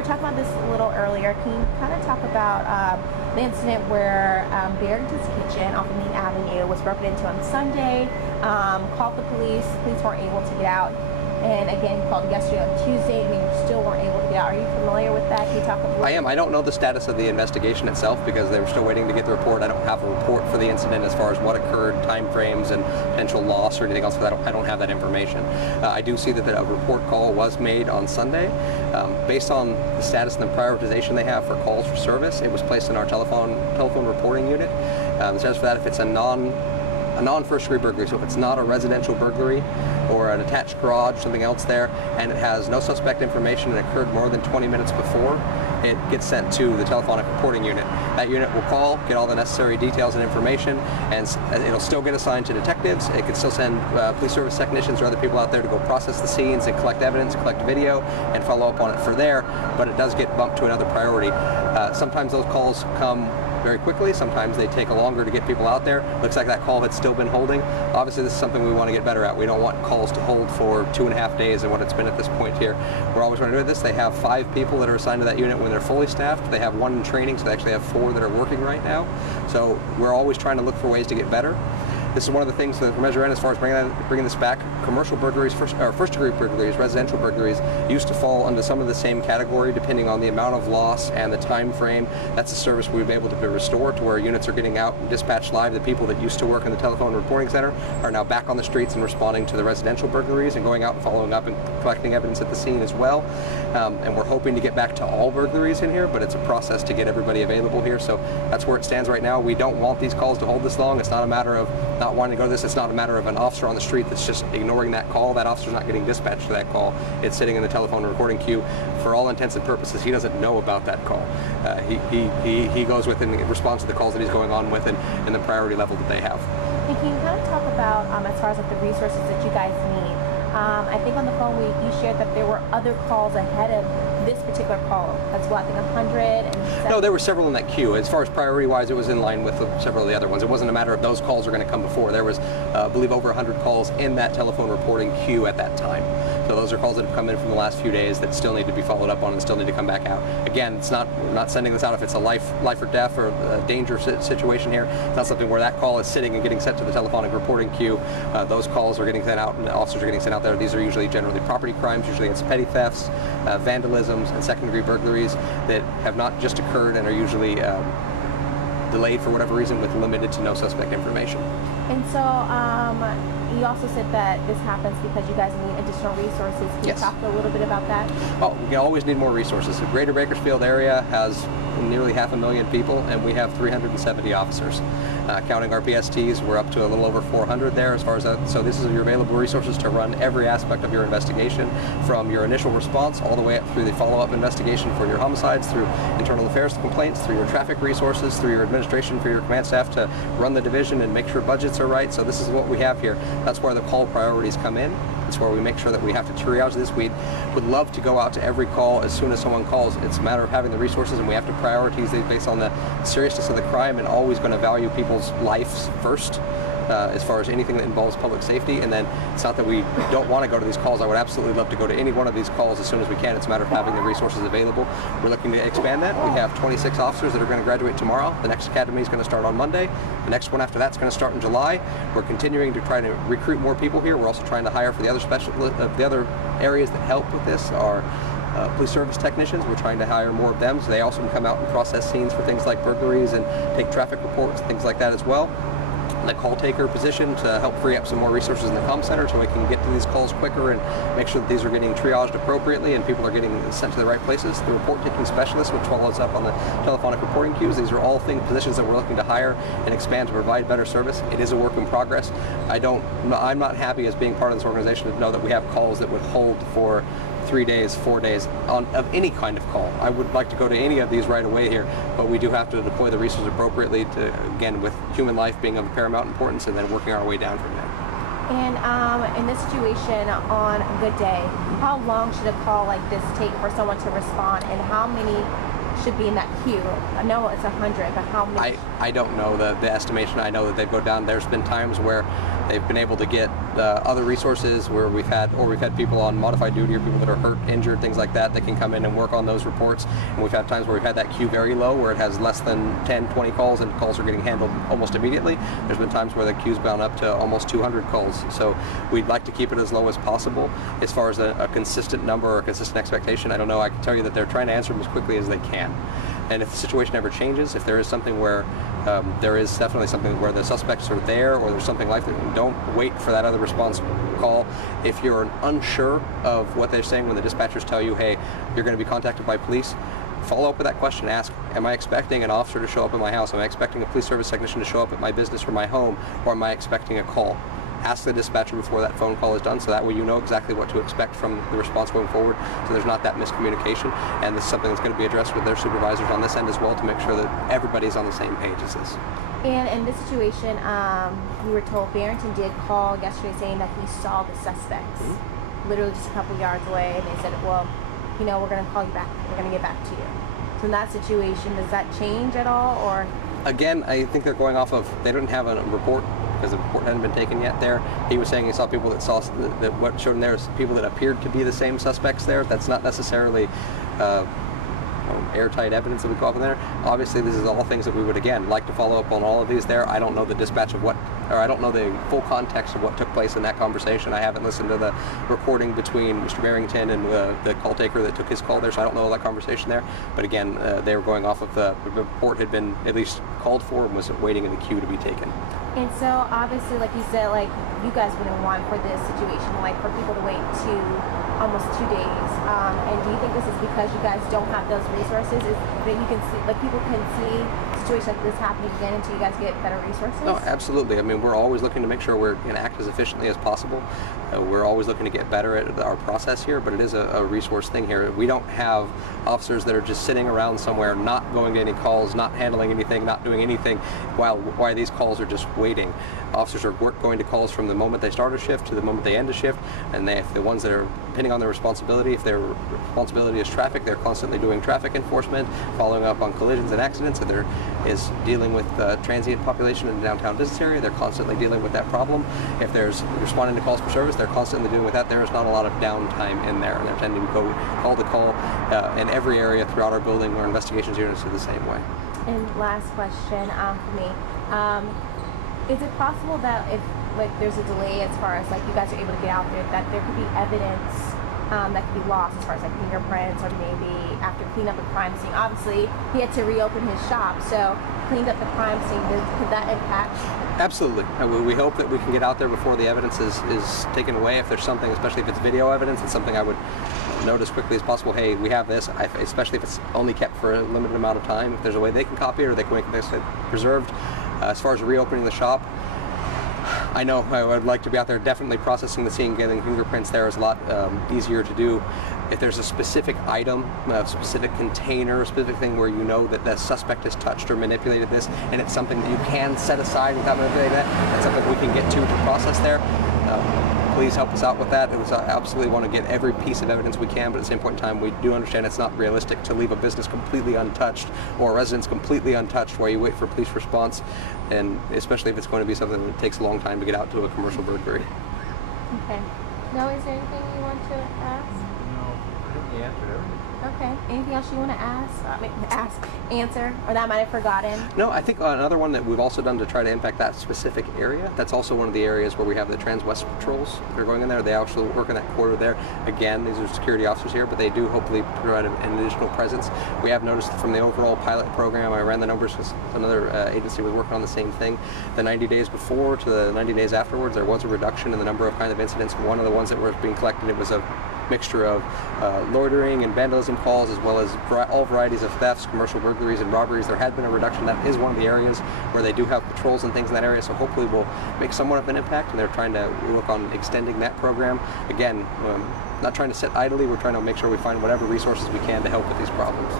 were talking about this a little earlier. Can you kind of talk about the incident where Barrington's Kitchen off of Main Avenue was broken into on Sunday? Called the police. Police weren't able to get out. And again, called yesterday on Tuesday. I mean, you still weren't able to get out. Are you familiar with that? Can you talk a little? I am. I don't know the status of the investigation itself because they were still waiting to get the report. I don't have a report for the incident as far as what occurred, time frames, and potential loss or anything else. I don't have that information. I do see that a report call was made on Sunday. Based on the status and the prioritization they have for calls for service, it was placed in our telephone reporting unit. The status for that, if it's a non-first degree burglary, so if it's not a residential burglary or an attached garage, something else there, and it has no suspect information and occurred more than 20 minutes before, it gets sent to the telephonic reporting unit. That unit will call, get all the necessary details and information, and it'll still get assigned to detectives. It can still send police service technicians or other people out there to go process the scenes and collect evidence, collect video, and follow up on it for there, but it does get bumped to another priority. Sometimes those calls come very quickly. Sometimes they take longer to get people out there. Looks like that call had still been holding. Obviously, this is something we want to get better at. We don't want calls to hold for 2.5 days and what it's been at this point here. We're always trying to do this. They have 5 people that are assigned to that unit when they're fully staffed. They have 1 in training, so they actually have 4 that are working right now. So we're always trying to look for ways to get better. This is one of the things that we're measuring as far as bringing this back. Commercial burglaries, first degree burglaries, residential burglaries used to fall under some of the same category depending on the amount of loss and the time frame. That's a service we've been able to restore to where units are getting out and dispatched live. The people that used to work in the telephone reporting center are now back on the streets and responding to the residential burglaries and going out and following up and collecting evidence at the scene as well. And we're hoping to get back to all burglaries in here, but it's a process to get everybody available here. So that's where it stands right now. We don't want these calls to hold this long. It's not a matter of not wanting to go to this. It's not a matter of an officer on the street that's just ignoring that call. That officer's not getting dispatched to that call. It's sitting in the telephone recording queue. For all intents and purposes, he doesn't know about that call. He goes with and responds to the calls that he's going on with and the priority level that they have. And can you kind of talk about, as far as like the resources that you guys need? I think on the phone you shared that there were other calls ahead of this particular call as well. I think 100. No, there were several in that queue. As far as priority-wise, it was in line with several of the other ones. It wasn't a matter of those calls are going to come before. There was, I believe, over 100 calls in that telephone reporting queue at that time. So those are calls that have come in from the last few days that still need to be followed up on and still need to come back out. Again, we're not sending this out if it's a life or death or a danger situation here. It's not something where that call is sitting and getting sent to the telephonic reporting queue. Those calls are getting sent out and the officers are getting sent out there. These are usually generally property crimes. Usually it's petty thefts, vandalisms, and second-degree burglaries that have not just occurred and are usually delayed for whatever reason with limited to no suspect information. And so you also said that this happens because you guys need additional resources. Can you talk a little bit about that? Oh, we always need more resources. The greater Bakersfield area has nearly 500,000 people and we have 370 officers. Counting our PSTs, we're up to a little over 400 there as far as that. So this is your available resources to run every aspect of your investigation, from your initial response all the way up through the follow-up investigation for your homicides, through internal affairs complaints, through your traffic resources, through your administration for your command staff to run the division and make sure budgets are right. So this is what we have here. That's where the call priorities come in. It's where we make sure that we have to triage this. We would love to go out to every call as soon as someone calls. It's a matter of having the resources, and we have to prioritize these based on the seriousness of the crime and always going to value people's lives first. As far as anything that involves public safety. And then it's not that we don't want to go to these calls. I would absolutely love to go to any one of these calls as soon as we can. It's a matter of having the resources available. We're looking to expand that. We have 26 officers that are going to graduate tomorrow. The next academy is going to start on Monday. The next one after that's going to start in July. We're continuing to try to recruit more people here. We're also trying to hire for the other areas that help with this. Our police service technicians, we're trying to hire more of them, so they also can come out and process scenes for things like burglaries and take traffic reports, things like that as well. The call taker position to help free up some more resources in the comm center so we can get to these calls quicker and make sure that these are getting triaged appropriately and people are getting sent to the right places. The report taking specialist, which follows up on the telephonic reporting queues. These are all positions that we're looking to hire and expand to provide better service. It is a work in progress. I'm not happy as being part of this organization to know that we have calls that would hold for 3 days, 4 days of any kind of call. I would like to go to any of these right away here, but we do have to deploy the resources appropriately to, again, with human life being of paramount importance and then working our way down from there. And in this situation, on a good day, how long should a call like this take for someone to respond, and how many should be in that queue? I know it's 100, but how many? I don't know the estimation. I know that they go down. There's been times where They've been able to get other resources where we've had people on modified duty or people that are hurt, injured, things like that can come in and work on those reports. And we've had times where we've had that queue very low, where it has less than 10, 20 calls, and calls are getting handled almost immediately. There's been times where the queue's gone up to almost 200 calls. So we'd like to keep it as low as possible. As far as a consistent number or a consistent expectation, I don't know. I can tell you that they're trying to answer them as quickly as they can. And if the situation ever changes, if there is something where there is definitely something where the suspects are there, or there's something like that, don't wait for that other response call. If you're unsure of what they're saying when the dispatchers tell you, hey, you're going to be contacted by police, follow up with that question. Ask, am I expecting an officer to show up at my house? Am I expecting a police service technician to show up at my business or my home? Or am I expecting a call? Ask the dispatcher before that phone call is done, so that way you know exactly what to expect from the response going forward, so there's not that miscommunication. And this is something that's going to be addressed with their supervisors on this end as well, to make sure that everybody's on the same page as this. And in this situation, we were told Barrington did call yesterday saying that he saw the suspects literally just a couple yards away, and they said, well, we're going to call you back. We're going to get back to you. So in that situation, does that change at all? Or again, I think they're going off of, they don't have a report, because the report hadn't been taken yet there. He was saying he saw people that saw, that what showed him there is people that appeared to be the same suspects there. That's not necessarily airtight evidence that we call up in there. Obviously, this is all things that we would, again, like to follow up on all of these there. I don't know the dispatch of I don't know the full context of what took place in that conversation. I haven't listened to the recording between Mr. Barrington and the call taker that took his call there, so I don't know all that conversation there. But again, they were going off of the report had been at least called for and was waiting in the queue to be taken. And so obviously, like you said, like you guys wouldn't want for this situation, like for people to wait almost 2 days. And do you think this is because you guys don't have those resources? Is that you can see, like people can see situations like this happening again until you guys get better resources? No, absolutely. I mean, we're always looking to make sure we're going to act as efficiently as possible. We're always looking to get better at our process here, but it is a resource thing here. We don't have officers that are just sitting around somewhere, not going to any calls, not handling anything, not doing anything, while these calls are just waiting. Officers are going to calls from the moment they start a shift to the moment they end a shift, and if the ones that are, depending on their responsibility, if their responsibility is traffic, they're constantly doing traffic enforcement, following up on collisions and accidents. If there is dealing with transient population in the downtown business area, they're constantly dealing with that problem. If there's responding to calls for service, they're constantly dealing with that. There is not a lot of downtime in there, and they're tending to go call to call in every area throughout our building. Our investigations units are the same way. And last question for me. Is it possible that if there's a delay as far as you guys are able to get out there, that there could be evidence that could be lost as far as fingerprints, or maybe after clean up a crime scene? Obviously, he had to reopen his shop, so cleaned up the crime scene. Could that impact? Absolutely. We hope that we can get out there before the evidence is taken away. If there's something, especially if it's video evidence, it's something I would note as quickly as possible. Hey, we have this, especially if it's only kept for a limited amount of time. If there's a way they can copy it or they can make this preserved. As far as reopening the shop, I know I would like to be out there definitely processing the scene. Getting fingerprints there is a lot easier to do. If there's a specific item, a specific container, a specific thing where you know that the suspect has touched or manipulated this, and it's something that you can set aside without manipulating that's something we can get to process there. Please help us out with that. We absolutely want to get every piece of evidence we can, but at the same point in time, we do understand it's not realistic to leave a business completely untouched or a residence completely untouched while you wait for police response, and especially if it's going to be something that takes a long time to get out to a commercial burglary. Okay. No, is there anything you want to ask? No, I think you answered everything. Okay. Anything else you want to answer, or that I might have forgotten? No, I think another one that we've also done to try to impact that specific area, that's also one of the areas where we have the Trans-West patrols. They're going in there. They actually work in that corridor there. Again, these are security officers here, but they do hopefully provide an additional presence. We have noticed from the overall pilot program, I ran the numbers because another agency was working on the same thing. The 90 days before to the 90 days afterwards, there was a reduction in the number of kind of incidents. One of the ones that were being collected, it was a mixture of loitering and vandalism calls, as well as all varieties of thefts, commercial burglaries, and robberies. There had been a reduction. That is one of the areas where they do have patrols and things in that area, so hopefully we'll make somewhat of an impact, and they're trying to look on extending that program. Again, not trying to sit idly, we're trying to make sure we find whatever resources we can to help with these problems.